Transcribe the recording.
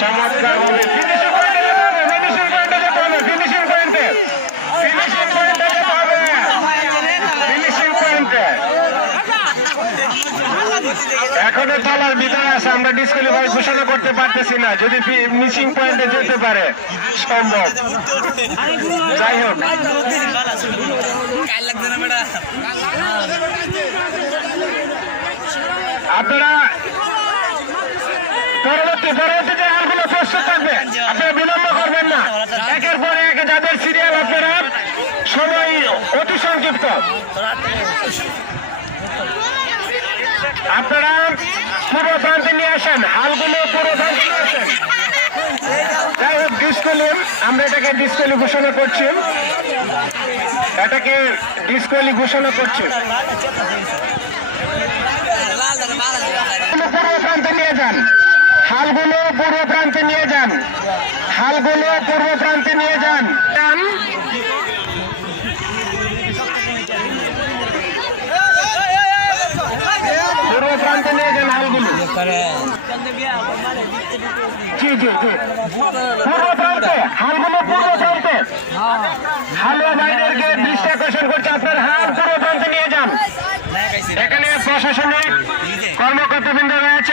চমৎকার ভাবে ফিনিশিং পয়েন্টে যেতে হবে, ফিনিশিং পয়েন্টে যেতে হবে, ফিনিশিং পয়েন্টে, ফিনিশিং পয়েন্টে যেতে হবে, ফিনিশিং পয়েন্টে। এখনো তলার ভিতরে আছে, আমরা ডিসকোয়ালিফাই ঘোষণা করতে পারতেছি না, যদি ফিনিশিং পয়েন্টে যেতে পারে সম্ভব। যাই হোক, আপনারা পরবর্তী যে হালগুলো প্রস্তুত থাকবে, আপনারা বিলম্ব করবেন না, একের পরে এক যাদের সিরিয়াল, আপনারা সময় অতি সংক্ষিপ্ত, আপনারা পূর্ব প্রান্তে নিয়ে আসেন, হালগুলো পূর্ব প্রান্তে নিয়ে আসেন। যাই হোক, ডিসকোয়ালি, আমরা এটাকে ডিসকোয়ালি ঘোষণা করছি, এটাকে ডিসকোয়ালি ঘোষণা করছি। পূর্ব প্রান্তে নিয়ে যান, হালগুলো পূর্ব প্রান্তে নিয়ে যান, হালগুলো পূর্ব প্রান্তে নিয়ে যান, পূর্ব প্রান্তে নিয়ে যান হালগুলো। জি জি জি, পূর্ব প্রান্তে হালগুলো, পূর্ব প্রান্তে। হালুয়া ভাইদেরকে দৃষ্টি আকর্ষণ করছে, আপনার হাল পূর্ব প্রান্তে নিয়ে যান। এখানে প্রশাসনিক কর্মকর্তাবৃন্দ রয়েছে।